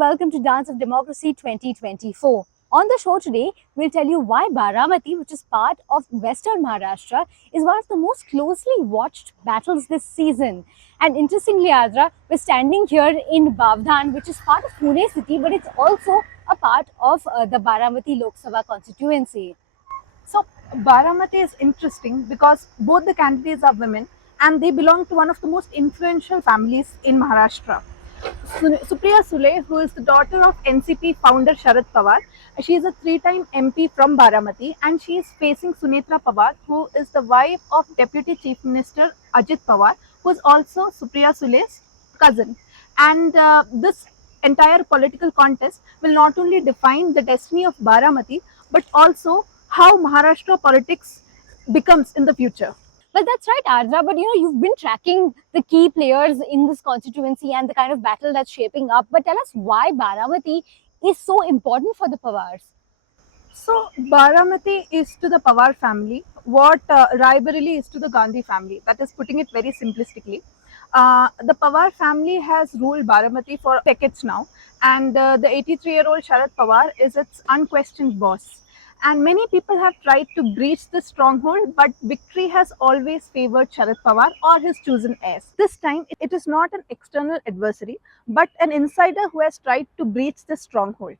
welcome to Dance of Democracy 2024. On the show today, we'll tell you why Baramati, which is part of Western Maharashtra, is one of the most closely watched battles this season. And interestingly, Adra, we're standing here in Bavdhan, which is part of Pune city, but it's also a part of the Baramati Lok Sabha constituency. So Baramati is interesting because both the candidates are women and they belong to one of the most influential families in Maharashtra. Supriya Sule, who is the daughter of NCP founder Sharad Pawar, she is a three-time MP from Baramati and she is facing Sunetra Pawar, who is the wife of Deputy Chief Minister Ajit Pawar, who is also Supriya Sule's cousin. And this entire political contest will not only define the destiny of Baramati, but also how Maharashtra politics becomes in the future. Well, that's right, Ardra. But you've been tracking the key players in this constituency and the kind of battle that's shaping up. But tell us why Baramati is so important for the Pawars. So Baramati is to the Pawar family what Raebareli is to the Gandhi family. That is putting it very simplistically. The Pawar family has ruled Baramati for decades now, and the 83-year-old Sharad Pawar is its unquestioned boss. And many people have tried to breach this stronghold, but victory has always favored Sharad Pawar or his chosen heirs. This time, it is not an external adversary, but an insider who has tried to breach this stronghold.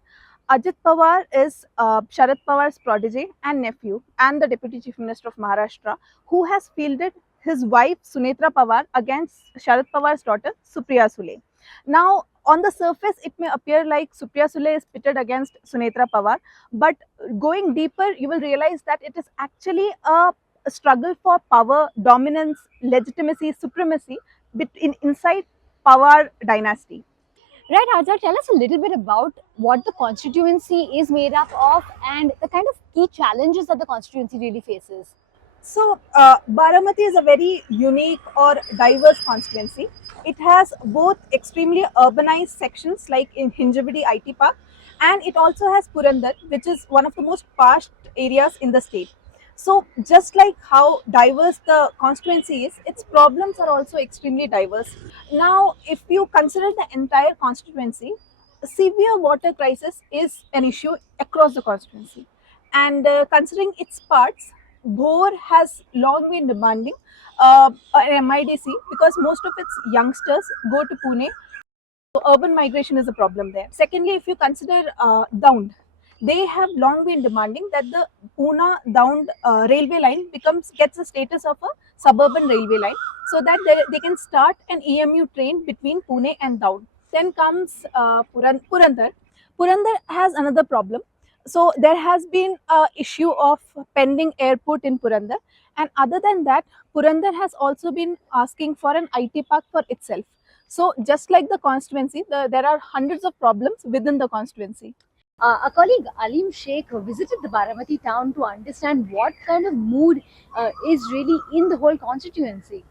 Ajit Pawar is Sharad Pawar's protege and nephew and the Deputy Chief Minister of Maharashtra, who has fielded his wife Sunetra Pawar against Sharad Pawar's daughter Supriya Sule. Now, on the surface, it may appear like Supriya Sule is pitted against Sunetra Pawar, but going deeper, you will realize that it is actually a struggle for power, dominance, legitimacy, supremacy inside Pawar dynasty. Right, Hajar, tell us a little bit about what the constituency is made up of and the kind of key challenges that the constituency really faces. So, Baramati is a very unique or diverse constituency. It has both extremely urbanized sections like in Hinjavadi IT Park, and it also has Purandar, which is one of the most parched areas in the state. So, just like how diverse the constituency is, its problems are also extremely diverse. Now, if you consider the entire constituency, severe water crisis is an issue across the constituency. And considering its parts, Bhor has long been demanding an MIDC because most of its youngsters go to Pune. So urban migration is a problem there. Secondly, if you consider Daund, they have long been demanding that the Pune-Daund railway line gets the status of a suburban railway line so that they can start an EMU train between Pune and Daund. Then comes Purandar. Purandar has another problem. So there has been a issue of pending airport in Purandar, and other than that, Purandar has also been asking for an IT park for itself. So just like the constituency, there are hundreds of problems within the constituency. A colleague, Alim Sheikh, visited the Baramati town to understand what kind of mood is really in the whole constituency.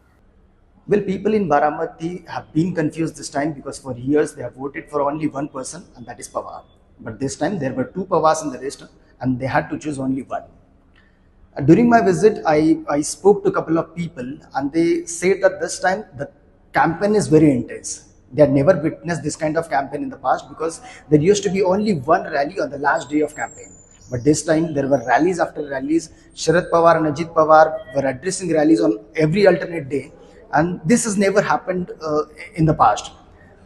Well, people in Baramati have been confused this time because for years they have voted for only one person, and that is Pawar. But this time there were two Pawars in the list and they had to choose only one. During my visit, I spoke to a couple of people and they said that this time the campaign is very intense. They had never witnessed this kind of campaign in the past because there used to be only one rally on the last day of campaign. But this time there were rallies after rallies. Sharad Pawar and Ajit Pawar were addressing rallies on every alternate day, and this has never happened in the past.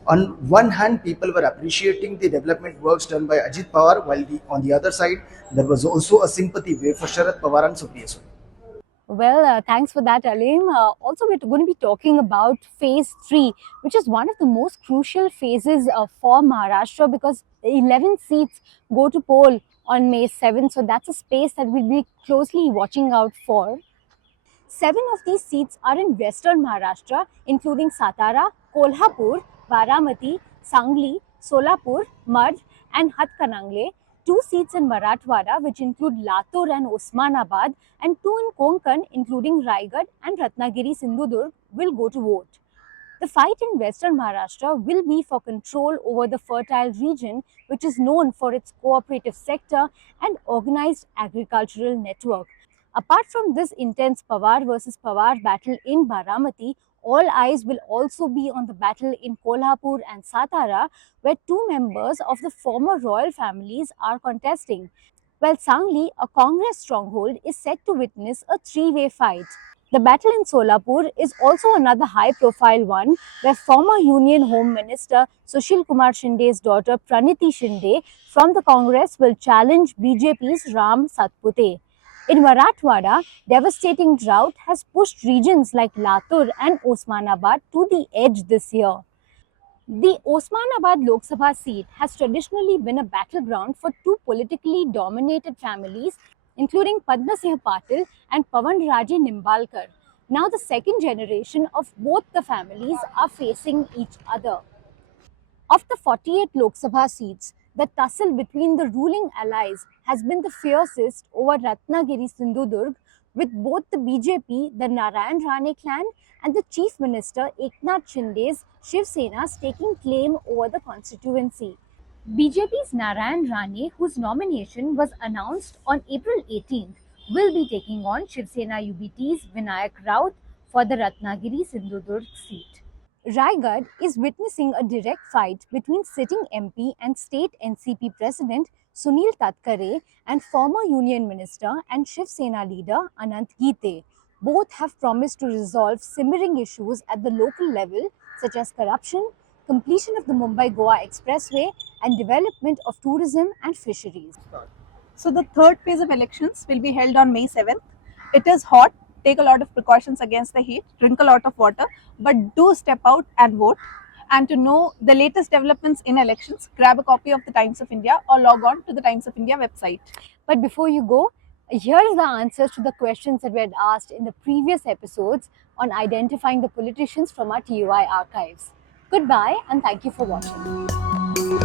On one hand, people were appreciating the development works done by Ajit Pawar, while on the other side, there was also a sympathy wave for Sharad Pawar and Supriya Sule. Well, thanks for that, Alim. Also, we're going to be talking about phase 3, which is one of the most crucial phases for Maharashtra because 11 seats go to poll on May 7th. So that's a space that we'll be closely watching out for. 7 of these seats are in Western Maharashtra, including Satara, Kolhapur, Baramati, Sangli, Solapur, Marj, and Hatkanangle. 2 seats in Marathwada, which include Latur and Osmanabad, and 2 in Konkan, including Raigad and Ratnagiri Sindhudurg, will go to vote. The fight in Western Maharashtra will be for control over the fertile region, which is known for its cooperative sector and organized agricultural network. Apart from this intense Pawar versus Pawar battle in Baramati, all eyes will also be on the battle in Kolhapur and Satara, where two members of the former royal families are contesting, while Sangli, a Congress stronghold, is set to witness a three-way fight. The battle in Solapur is also another high-profile one, where former Union Home Minister Sushil Kumar Shinde's daughter Praniti Shinde from the Congress will challenge BJP's Ram Satpute. In Marathwada, devastating drought has pushed regions like Latur and Osmanabad to the edge this year. The Osmanabad Lok Sabha seat has traditionally been a battleground for two politically dominated families, including Padma Singh Patil and Pawan Raje Nimbalkar. Now the second generation of both the families are facing each other. Of the 48 Lok Sabha seats, the tussle between the ruling allies has been the fiercest over Ratnagiri Sindhudurg, with both the BJP, the Narayan Rane clan, and the Chief Minister Eknath Shinde's Shiv Sena taking claim over the constituency. BJP's Narayan Rane, whose nomination was announced on April 18th, will be taking on Shiv Sena UBT's Vinayak Raut for the Ratnagiri Sindhudurg seat. Raigad is witnessing a direct fight between sitting MP and state NCP President Sunil Tatkare and former Union Minister and Shiv Sena leader Anant Gite. Both have promised to resolve simmering issues at the local level such as corruption, completion of the Mumbai-Goa Expressway and development of tourism and fisheries. So the third phase of elections will be held on May 7th. It is hot. Take a lot of precautions against the heat. Drink a lot of water. But do step out and vote. And to know the latest developments in elections, grab a copy of the Times of India or log on to the Times of India website. But before you go, here is the answers to the questions that we had asked in the previous episodes on identifying the politicians from our TUI archives. Goodbye and thank you for watching.